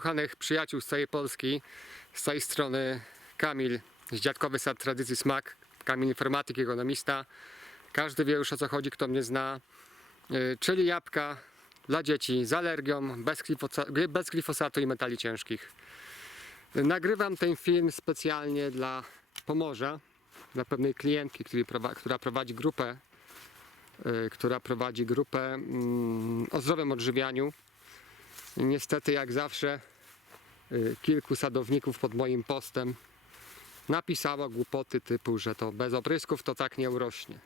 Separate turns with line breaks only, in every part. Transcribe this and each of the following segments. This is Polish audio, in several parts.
kochanych przyjaciół z całej Polski, z całej strony Kamil z Dziadkowy Sad Tradycji Smak, Kamil informatyk, ekonomista. Każdy wie już o co chodzi, kto mnie zna. Yy, Czyli jabłka dla dzieci z alergią, bez, glifosa- bez glifosatu i metali ciężkich. Nagrywam ten film specjalnie dla Pomorza, dla pewnej klientki, która prowadzi grupę, yy, która prowadzi grupę mm, o zdrowym odżywianiu. Niestety, jak zawsze, y, kilku sadowników pod moim postem napisało głupoty typu, że to bez oprysków to tak nie urośnie.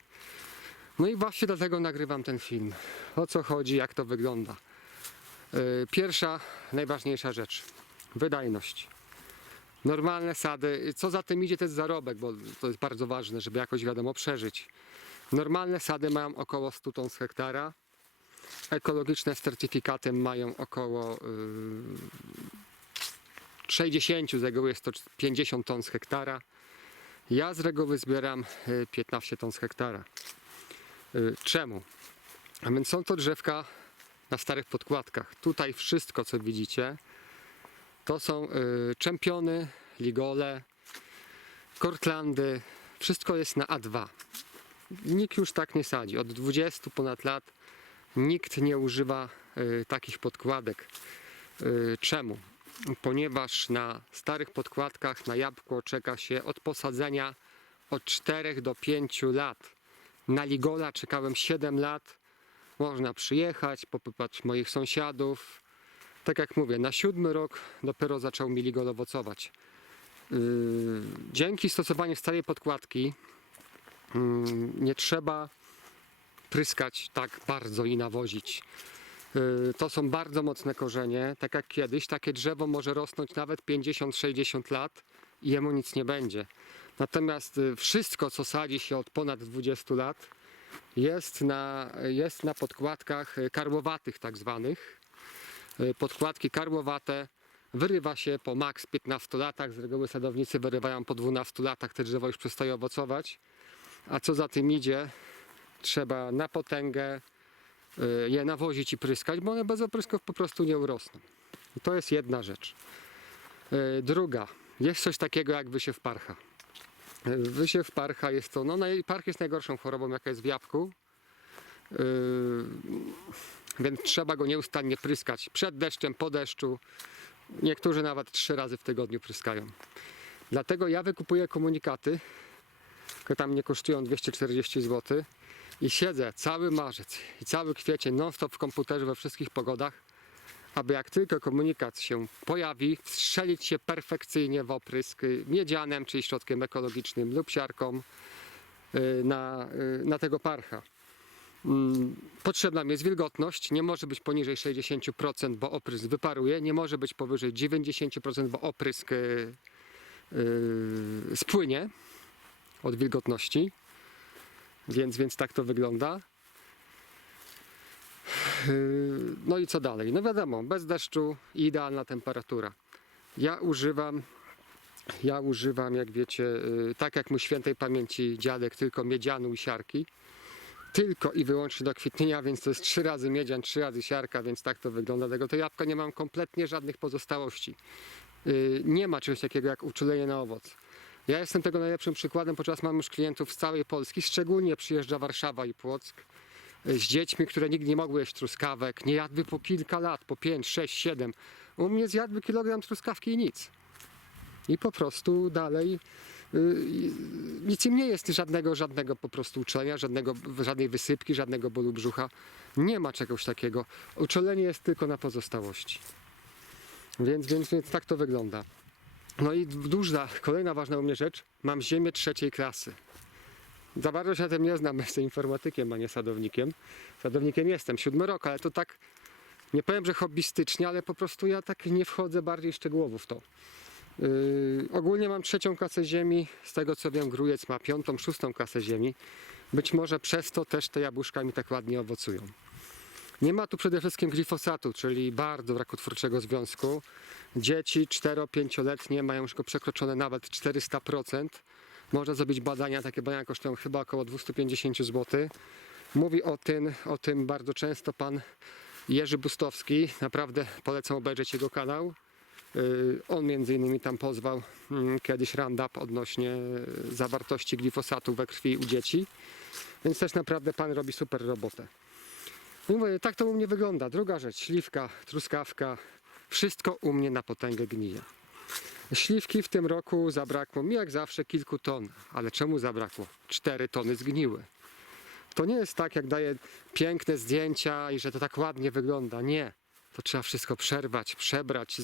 No i właśnie dlatego nagrywam ten film. O co chodzi, jak to wygląda. Y, Pierwsza, najważniejsza rzecz. Wydajność. Normalne sady. Co za tym idzie, to jest zarobek, bo to jest bardzo ważne, żeby jakoś wiadomo przeżyć. Normalne sady mają około 100 ton z hektara ekologiczne z certyfikatem mają około y, 60, z reguły jest to 50 ton z hektara. Ja z reguły zbieram y, 15 ton z hektara. Y, Czemu? A więc są to drzewka na starych podkładkach. Tutaj wszystko co widzicie to są y, czempiony, ligole, kortlandy. Wszystko jest na A2. Nikt już tak nie sadzi. Od 20 ponad lat nikt nie używa y, takich podkładek. Y, czemu? Ponieważ na starych podkładkach na jabłko czeka się od posadzenia od 4 do 5 lat. Na Ligola czekałem 7 lat. Można przyjechać, popypać moich sąsiadów. Tak jak mówię, na siódmy rok dopiero zaczął mi Ligol owocować. Yy, dzięki stosowaniu starej podkładki yy, nie trzeba pryskać tak bardzo i nawozić. Yy, To są bardzo mocne korzenie. Tak jak kiedyś, takie drzewo może rosnąć nawet 50-60 lat i jemu nic nie będzie. Natomiast yy, wszystko, co sadzi się od ponad 20 lat, jest na, jest na podkładkach yy, karłowatych tak zwanych. Podkładki karłowate wyrywa się po maks 15 latach. Z reguły sadownicy wyrywają po 12 latach, te drzewo już przestaje owocować. A co za tym idzie, trzeba na potęgę y, je nawozić i pryskać, bo one bez oprysków po prostu nie urosną. I to jest jedna rzecz. Y, Druga, jest coś takiego jak wysiew parcha. Wysiew parcha jest to, no parch jest najgorszą chorobą jaka jest w jabłku, Y, więc trzeba go nieustannie pryskać przed deszczem, po deszczu. Niektórzy nawet trzy razy w tygodniu pryskają. Dlatego ja wykupuję komunikaty, które tam nie kosztują 240 zł i siedzę cały marzec i cały kwiecień non-stop w komputerze we wszystkich pogodach, aby jak tylko komunikat się pojawi, wstrzelić się perfekcyjnie w oprysk miedzianem, czyli środkiem ekologicznym lub siarką y, na, y, na tego parcha. Mm, Potrzebna mi jest wilgotność, nie może być poniżej 60%, bo oprysk wyparuje, nie może być powyżej 90%, bo oprysk y, spłynie od wilgotności. Więc, więc tak to wygląda. Yy, No i co dalej? No wiadomo, bez deszczu idealna temperatura. Ja używam, ja używam, jak wiecie, yy, tak jak mój świętej pamięci dziadek, tylko miedzianu i siarki. Tylko i wyłącznie do kwitnienia, więc to jest trzy razy miedzian, trzy razy siarka, więc tak to wygląda. Dlatego to jabłka nie mam kompletnie żadnych pozostałości. Yy, Nie ma czegoś takiego jak uczulenie na owoc. Ja jestem tego najlepszym przykładem, ponieważ mam już klientów z całej Polski, szczególnie przyjeżdża Warszawa i Płock z dziećmi, które nigdy nie mogły jeść truskawek, nie jadły po kilka lat, po 5, 6, 7. U mnie zjadły kilogram truskawki i nic. I po prostu dalej y, y, nic im nie jest żadnego, żadnego po prostu uczenia, żadnego, żadnej wysypki, żadnego bólu brzucha. Nie ma czegoś takiego. Uczulenie jest tylko na pozostałości. Więc, więc, więc tak to wygląda. No i duża, kolejna ważna u mnie rzecz. Mam ziemię trzeciej klasy. Za bardzo się na tym nie znam, jestem informatykiem, a nie sadownikiem. Sadownikiem jestem, siódmy rok, ale to tak, nie powiem, że hobbystycznie, ale po prostu ja tak nie wchodzę bardziej szczegółowo w to. Yy, ogólnie mam trzecią klasę ziemi, z tego co wiem Grujec ma piątą, szóstą klasę ziemi. Być może przez to też te jabłuszka mi tak ładnie owocują. Nie ma tu przede wszystkim glifosatu, czyli bardzo rakotwórczego związku. Dzieci 4-5-letnie mają już go przekroczone nawet 400%. Można zrobić badania, takie badania kosztują chyba około 250 zł. Mówi o tym, o tym bardzo często pan Jerzy Bustowski. Naprawdę polecam obejrzeć jego kanał. Y, On między innymi tam pozwał mm, kiedyś Roundup odnośnie y, zawartości glifosatu we krwi u dzieci. Więc też naprawdę pan robi super robotę. No i mówię, tak to u mnie wygląda. Druga rzecz, śliwka, truskawka, wszystko u mnie na potęgę gnije. Śliwki w tym roku zabrakło mi jak zawsze kilku ton. Ale czemu zabrakło? Cztery tony zgniły. To nie jest tak, jak daję piękne zdjęcia i że to tak ładnie wygląda. Nie. To trzeba wszystko przerwać, przebrać.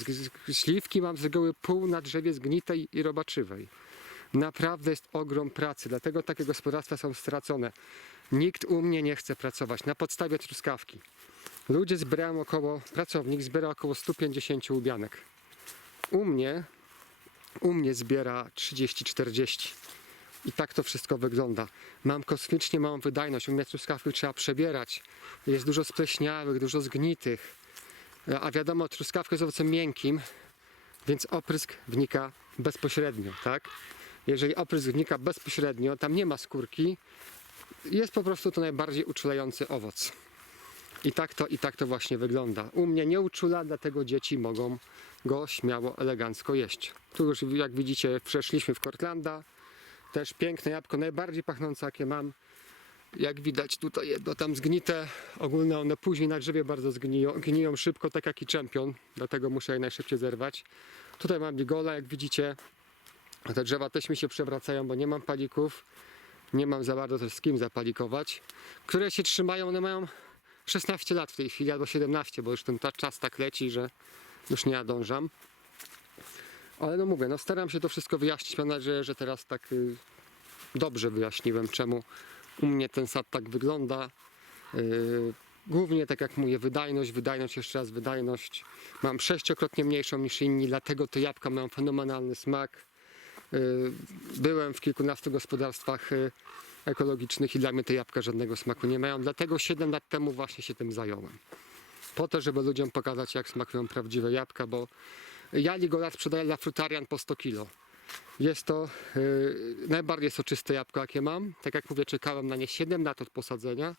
Śliwki mam z reguły pół na drzewie zgnitej i robaczywej. Naprawdę jest ogrom pracy, dlatego takie gospodarstwa są stracone. Nikt u mnie nie chce pracować na podstawie truskawki. Ludzie zbierają około, pracownik zbiera około 150 łubianek. U mnie, u mnie zbiera 30-40. I tak to wszystko wygląda. Mam kosmicznie małą wydajność. U mnie truskawki trzeba przebierać. Jest dużo spleśniałych, dużo zgnitych. A wiadomo, truskawka jest owocem miękkim, więc oprysk wnika bezpośrednio, tak? Jeżeli oprysk wnika bezpośrednio, tam nie ma skórki, jest po prostu to najbardziej uczulający owoc. I tak to, i tak to właśnie wygląda. U mnie nie uczula, dlatego dzieci mogą go śmiało, elegancko jeść. Tu już jak widzicie przeszliśmy w Cortlanda. Też piękne jabłko, najbardziej pachnące jakie mam. Jak widać tutaj jedno tam zgnite, ogólnie one później na drzewie bardzo zgniją, gniją szybko, tak jak i czempion, dlatego muszę je najszybciej zerwać. Tutaj mam bigola, jak widzicie. Te drzewa też mi się przewracają, bo nie mam palików. Nie mam za bardzo też z kim zapalikować. Które się trzymają, one mają 16 lat w tej chwili, albo 17, bo już ten ta- czas tak leci, że już nie nadążam. Ale no mówię, no staram się to wszystko wyjaśnić. Mam nadzieję, że teraz tak y, dobrze wyjaśniłem, czemu u mnie ten sad tak wygląda. Yy, Głównie, tak jak mówię, wydajność, wydajność, jeszcze raz wydajność. Mam sześciokrotnie mniejszą niż inni, dlatego te jabłka mają fenomenalny smak. Yy, Byłem w kilkunastu gospodarstwach yy, ekologicznych i dla mnie te jabłka żadnego smaku nie mają. Dlatego 7 lat temu właśnie się tym zająłem. Po to, żeby ludziom pokazać, jak smakują prawdziwe jabłka, bo ja Ligola sprzedaję dla frutarian po 100 kilo. Jest to yy, najbardziej soczyste jabłko, jakie mam. Tak jak mówię, czekałem na nie 7 lat od posadzenia.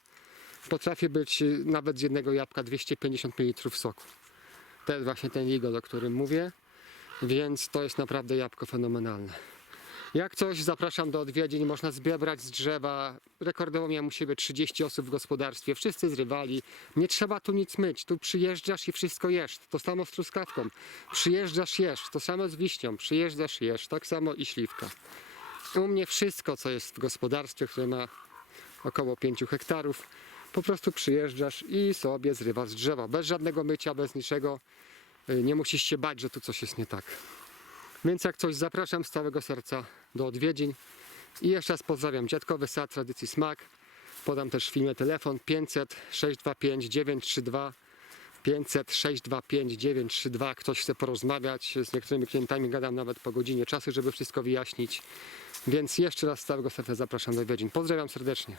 Potrafi być yy, nawet z jednego jabłka 250 ml soku. To jest właśnie ten Ligol, o którym mówię. Więc to jest naprawdę jabłko fenomenalne. Jak coś, zapraszam do odwiedzin. Można zbierać z drzewa. Rekordowo miałem u siebie 30 osób w gospodarstwie. Wszyscy zrywali. Nie trzeba tu nic myć. Tu przyjeżdżasz i wszystko jesz. To samo z truskawką. Przyjeżdżasz, jesz. To samo z wiśnią. Przyjeżdżasz, jesz. Tak samo i śliwka. U mnie wszystko, co jest w gospodarstwie, które ma około 5 hektarów, po prostu przyjeżdżasz i sobie zrywasz drzewa. Bez żadnego mycia, bez niczego. Y, Nie musisz się bać, że tu coś jest nie tak. Więc jak coś zapraszam z całego serca do odwiedzin. I jeszcze raz pozdrawiam Dziadkowy Sad Tradycji Smak. Podam też w filmie telefon 500 625 932 500 625 932. Ktoś chce porozmawiać z niektórymi klientami, gadam nawet po godzinie czasu, żeby wszystko wyjaśnić. Więc jeszcze raz z całego serca zapraszam do odwiedzin. Pozdrawiam serdecznie.